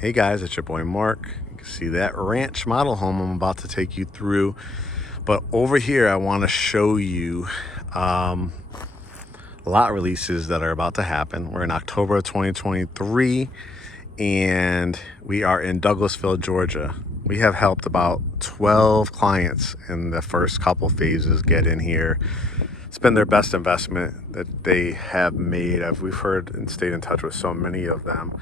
Hey guys, it's your boy Mark. You can see that ranch model home I'm about to take you through. But over here, I want to show you lot releases that are about to happen. We're in October of 2023 and we are in Douglasville, Georgia. We have helped about 12 clients in the first couple phases get in here. It's been their best investment that they have made. We've heard and stayed in touch with so many of them.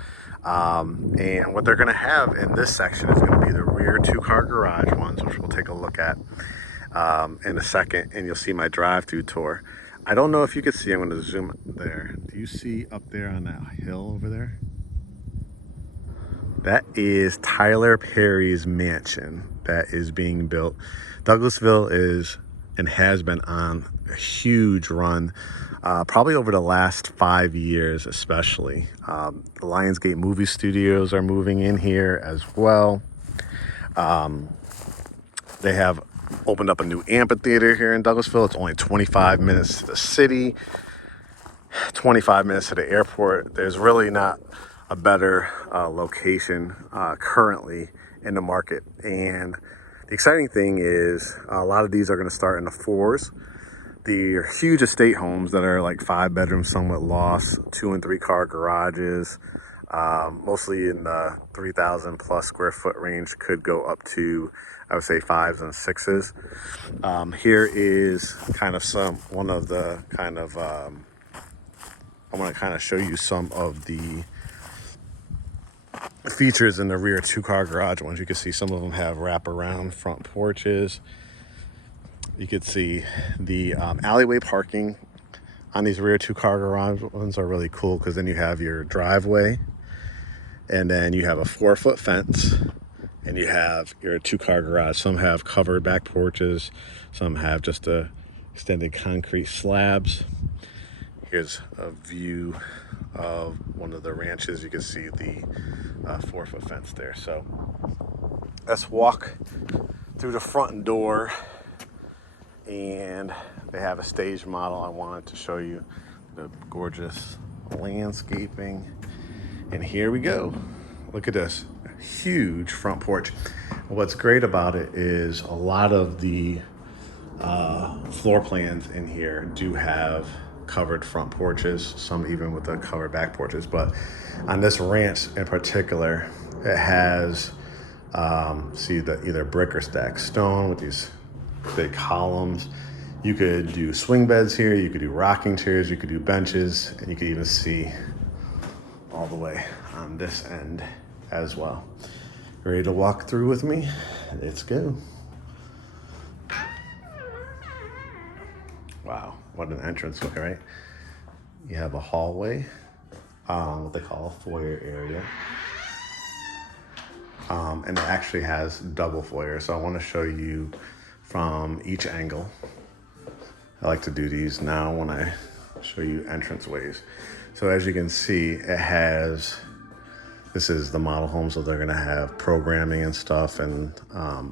And what they're going to have in this section is going to be the rear two-car garage ones, which we'll take a look at in a second, and you'll see my drive-through tour. I don't know if you can see, I'm going to zoom there. Do you see up there on that hill over there? That is Tyler Perry's mansion that is being built. Douglasville is and has been on a huge run, probably over the last 5 years especially. The Lionsgate movie studios are moving in here as well. They have opened up a new amphitheater here in Douglasville. It's only 25 minutes to the city, 25 minutes to the airport. There's really not a better location currently in the market. And the exciting thing is a lot of these are going to start in the fours. The huge estate homes that are like 5 bedrooms, some with lofts, 2 and 3 car garages, mostly in the 3,000 plus square foot range, could go up to, I would say, 5s and 6s. Here is kind of one of the kind of, I want to kind of show you some of the features in the rear 2-car garage ones. You can see some of them have wraparound front porches. You could see the alleyway parking on these rear 2-car garage ones are really cool, because then you have your driveway and then you have a 4-foot fence and you have your 2-car garage. Some have covered back porches, some have just extended concrete slabs. Here's a view of one of the ranches. You can see the 4-foot fence there. So let's walk through the front door, and they have a stage model. I wanted to show you the gorgeous landscaping. And here we go. Look at this huge front porch. What's great about it is a lot of the floor plans in here do have covered front porches, some even with the covered back porches. But on this ranch in particular, it has see the either brick or stacked stone with these big columns. You could do swing beds here, you could do rocking chairs, you could do benches, and you could even see all the way on this end as well. Ready to walk through with me? Let's go. Wow, what an entranceway, right? You have a hallway, what they call a foyer area. And it actually has double foyer, so I want to show you from each angle. I like to do these now when I show you entranceways. So as you can see, it has, this is the model home, so they're going to have programming and stuff and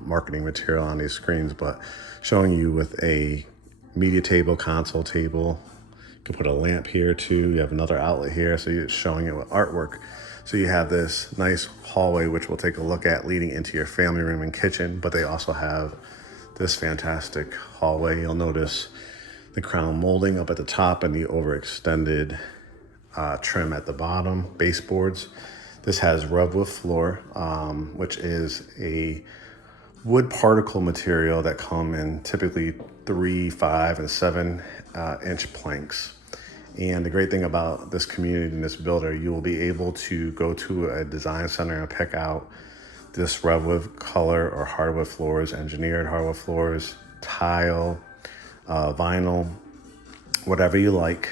marketing material on these screens, but showing you with a media table, console table. You can put a lamp here too. You have another outlet here, so you're showing it with artwork. So you have this nice hallway, which we'll take a look at, leading into your family room and kitchen, but they also have this fantastic hallway. You'll notice the crown molding up at the top and the overextended trim at the bottom, baseboards. This has rubwood floor, which is a wood particle material that come in typically 3, 5, and 7 inch planks. And the great thing about this community and this builder, you will be able to go to a design center and pick out this rubwood color or hardwood floors, engineered hardwood floors, tile, vinyl, whatever you like.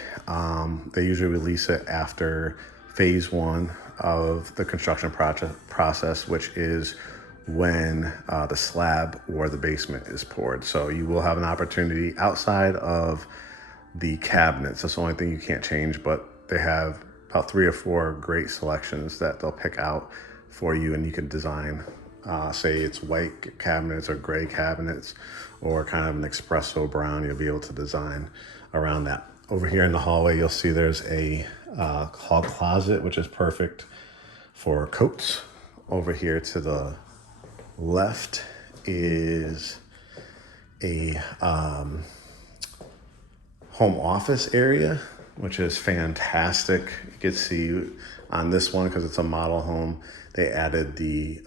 They usually release it after phase 1 of the construction process, which is when the slab or the basement is poured. So you will have an opportunity outside of the cabinets. That's the only thing you can't change, but they have about 3 or 4 great selections that they'll pick out for you, and you can design, say it's white cabinets or gray cabinets or kind of an espresso brown. You'll be able to design around that. Over here in the hallway, you'll see there's a hall closet, which is perfect for coats. over here to the left is a home office area, which is fantastic. You can see on this one, because it's a model home, they added the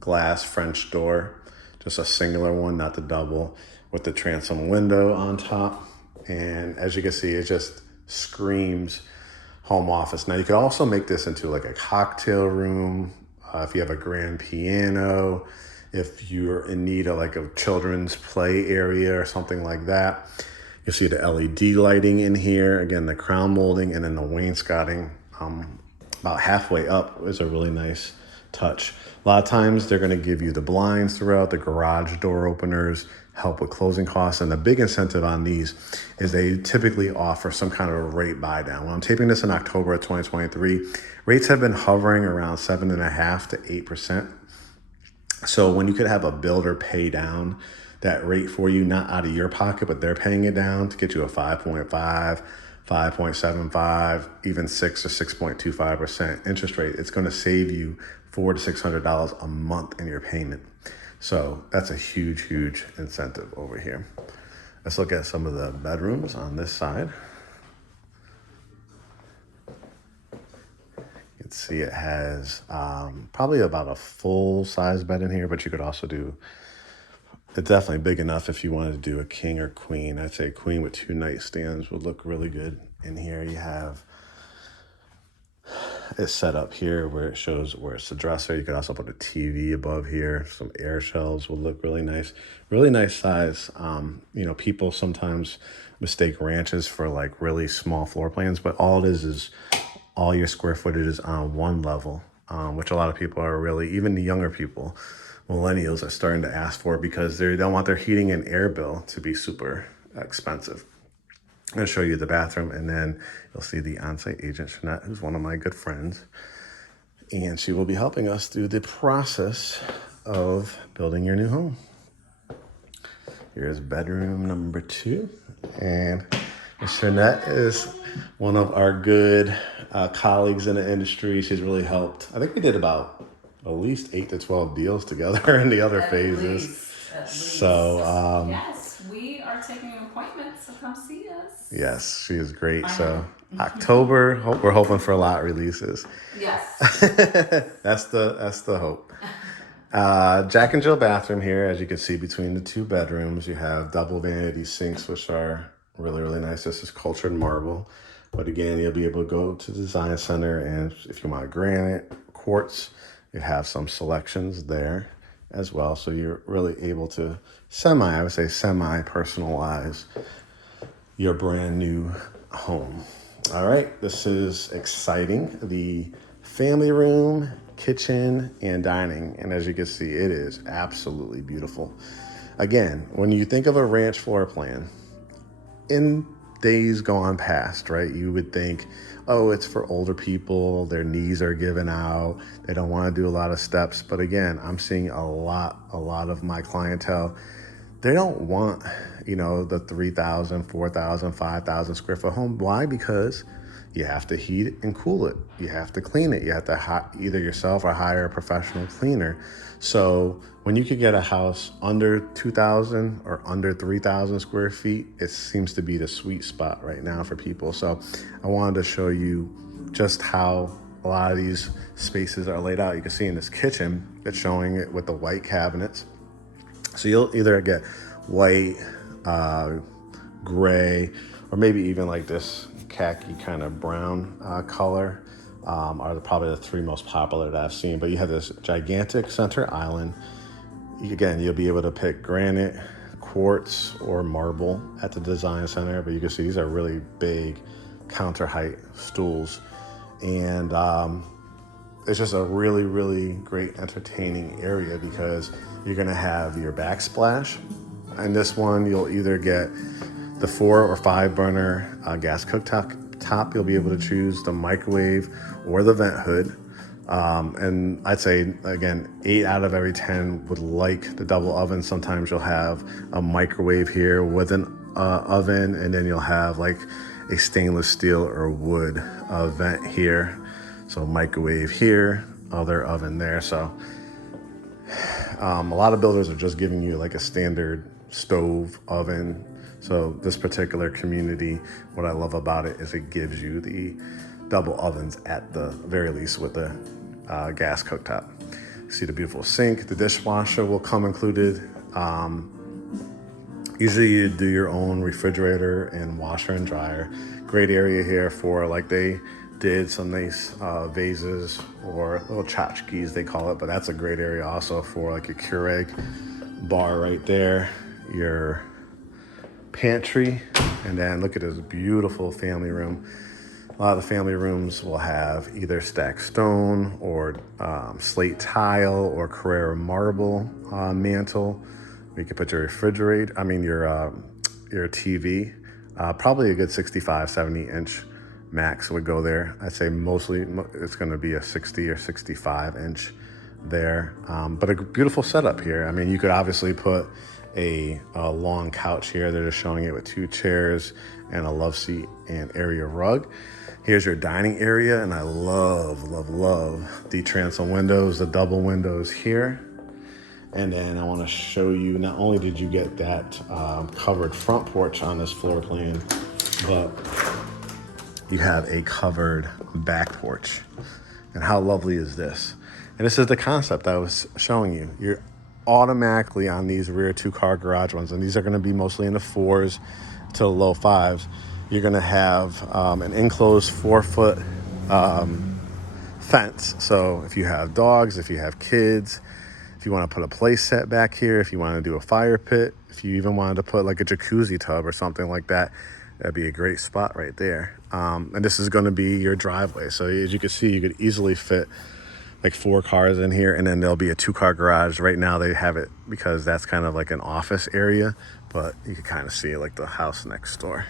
glass French door, just a singular one, not the double, with the transom window on top. And as you can see, it just screams home office. Now you could also make this into like a cocktail room, if you have a grand piano, if you're in need of like a children's play area or something like that. You'll see the LED lighting in here, again, the crown molding, and then the wainscoting about halfway up is a really nice touch. A lot of times they're gonna give you the blinds throughout, the garage door openers, help with closing costs. And the big incentive on these is they typically offer some kind of a rate buy down. When I'm taping this in October of 2023, rates have been hovering around 7.5% to 8%. So when you could have a builder pay down that rate for you, not out of your pocket, but they're paying it down to get you a 5.5, 5.75, even 6 or 6.25% interest rate, it's gonna save you $400 to $600 a month in your payment. So that's a huge, huge incentive over here. Let's look at some of the bedrooms on this side. You can see it has probably about a full size bed in here, but you could also do, it's definitely big enough if you wanted to do a king or queen. I'd say queen with 2 nightstands would look really good. In here you have it set up here where it shows where it's the dresser. You could also put a TV above here. Some air shelves would look really nice. Really nice size. You know, people sometimes mistake ranches for like really small floor plans, but all it is all your square footage is on one level, which a lot of people are really, even the younger people, millennials, are starting to ask for because they don't want their heating and air bill to be super expensive. I'm going to show you the bathroom, and then you'll see the on-site agent, Jeanette, who's one of my good friends. And she will be helping us through the process of building your new home. Here's bedroom number 2. And Jeanette is one of our good colleagues in the industry. She's really helped. I think we did about at least 8 to 12 deals together in the other phases. At least. So, yes, we are taking an appointment, so come see us. Yes, she is great. So October, we're hoping for lot releases. Yes. That's the hope. Jack and Jill bathroom here. As you can see, between the 2 bedrooms, you have double vanity sinks, which are really, really nice. This is cultured marble. But again, you'll be able to go to the design center, and if you want granite, quartz, you have some selections there as well. So you're really able to I would say semi-personalize your brand new home. All right, this is exciting. The family room, kitchen, and dining. And as you can see, it is absolutely beautiful. Again, when you think of a ranch floor plan, in days gone past, right, you would think, oh, it's for older people, their knees are giving out, they don't want to do a lot of steps. But again, I'm seeing a lot of my clientele, they don't want, you know, the 3,000, 4,000, 5,000 square foot home. Why? Because you have to heat it and cool it. You have to clean it. You have to either yourself or hire a professional cleaner. So when you could get a house under 2,000 or under 3,000 square feet, it seems to be the sweet spot right now for people. So I wanted to show you just how a lot of these spaces are laid out. You can see in this kitchen, it's showing it with the white cabinets. So you'll either get white, gray, or maybe even like this khaki kind of brown color are probably the 3 most popular that I've seen. But you have this gigantic center island. Again, you'll be able to pick granite, quartz, or marble at the design center. But you can see these are really big counter height stools. And it's just a really, really great entertaining area because you're gonna have your backsplash. And this one, you'll either get the 4 or 5 burner gas cooktop. You'll be able to choose the microwave or the vent hood. And I'd say, again, 8 out of every 10 would like the double oven. Sometimes you'll have a microwave here with an oven, and then you'll have like a stainless steel or wood vent here. So microwave here, other oven there. So a lot of builders are just giving you like a standard stove oven. So this particular community, what I love about it is it gives you the double ovens at the very least with the gas cooktop. See the beautiful sink. The dishwasher will come included. Usually you do your own refrigerator and washer and dryer. Great area here for, like, they did some nice vases or little tchotchkes they call it, but that's a great area also for like your Keurig bar right there, your pantry, and then look at this beautiful family room. A lot of the family rooms will have either stacked stone or slate tile or Carrara marble mantle. You can put your refrigerator, your TV. Probably a good 65, 70 inch max would go there. I'd say mostly it's going to be a 60 or 65 inch there. But a beautiful setup here. I mean, you could obviously put a long couch here. They're just showing it with 2 chairs and a love seat and area rug. Here's your dining area, and I love, love, love the transom windows, the double windows here. And then I want to show you, not only did you get that covered front porch on this floor plan, but you have a covered back porch. And how lovely is this? And this is the concept I was showing you. You're automatically on these rear 2-car garage ones, and these are going to be mostly in the 4s to the low 5s. You're going to have an enclosed 4-foot fence. So if you have dogs, if you have kids, if you want to put a play set back here, if you want to do a fire pit, if you even wanted to put like a jacuzzi tub or something like that, that'd be a great spot right there. And this is going to be your driveway. So as you can see, you could easily fit like 4 cars in here, and then there'll be a 2-car garage. Right now they have it because that's kind of like an office area, but you can kind of see like the house next door.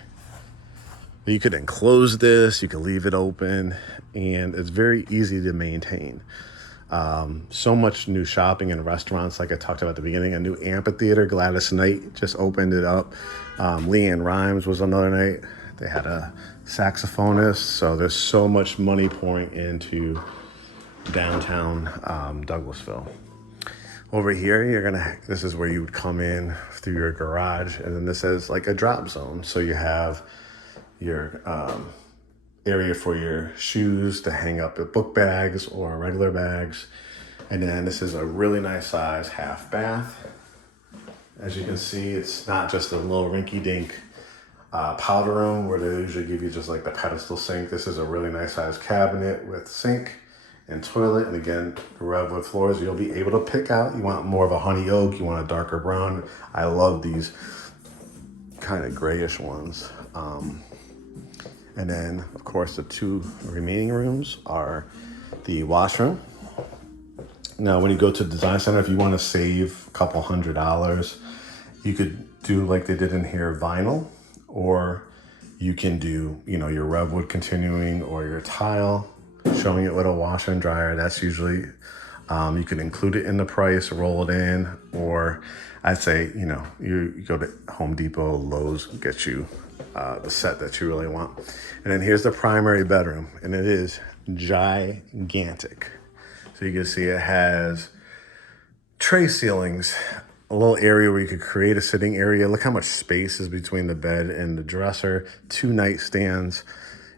You could enclose this, you could leave it open, and it's very easy to maintain. So much new shopping and restaurants, like I talked about at the beginning. A new amphitheater, Gladys Knight just opened it up. Leanne Rimes was another night. They had a saxophonist. So there's so much money pouring into downtown Douglasville. Over here, this is where you would come in through your garage, and then this is like a drop zone. So you have your area for your shoes to hang up your book bags or regular bags. And then this is a really nice size half bath. As you can see, it's not just a little rinky-dink powder room where they usually give you just like the pedestal sink. This is a really nice size cabinet with sink and toilet. And again, redwood floors. You'll be able to pick out. You want more of a honey oak, you want a darker brown. I love these kind of grayish ones. And then, of course, the 2 remaining rooms are the washroom. Now, when you go to the design center, if you want to save a couple $100, you could do like they did in here, vinyl, or you can do, your redwood continuing or your tile, showing it with a washer and dryer. That's usually, you can include it in the price, roll it in, or I'd say, you go to Home Depot, Lowe's, get you the set that you really want. And then here's the primary bedroom, and it is gigantic. So you can see it has tray ceilings, a little area where you could create a sitting area. Look how much space is between the bed and the dresser, 2 nightstands.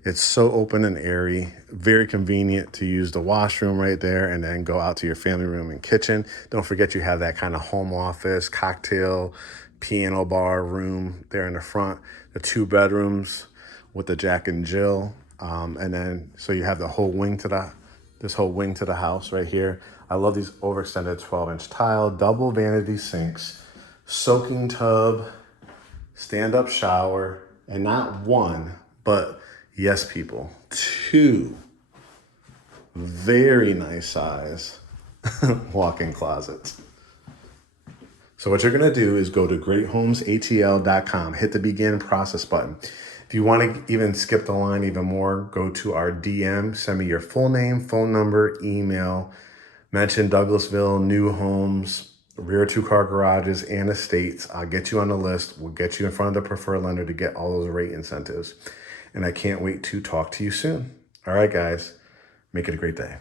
It's so open and airy, very convenient to use the washroom right there and then go out to your family room and kitchen. Don't forget you have that kind of home office, cocktail, piano bar room there in the front. The 2 bedrooms with the Jack and Jill. And then, so you have the whole wing this whole wing to the house right here. I love these overextended 12-inch tile, double vanity sinks, soaking tub, stand-up shower, and not 1, but yes, people, 2 very nice size walk-in closets. So what you're gonna do is go to GreatHomesATL.com, hit the begin process button. If you wanna even skip the line even more, go to our DM, send me your full name, phone number, email, mention Douglasville, new homes, rear 2-car garages, and estates. I'll get you on the list. We'll get you in front of the preferred lender to get all those rate incentives. And I can't wait to talk to you soon. All right, guys, make it a great day.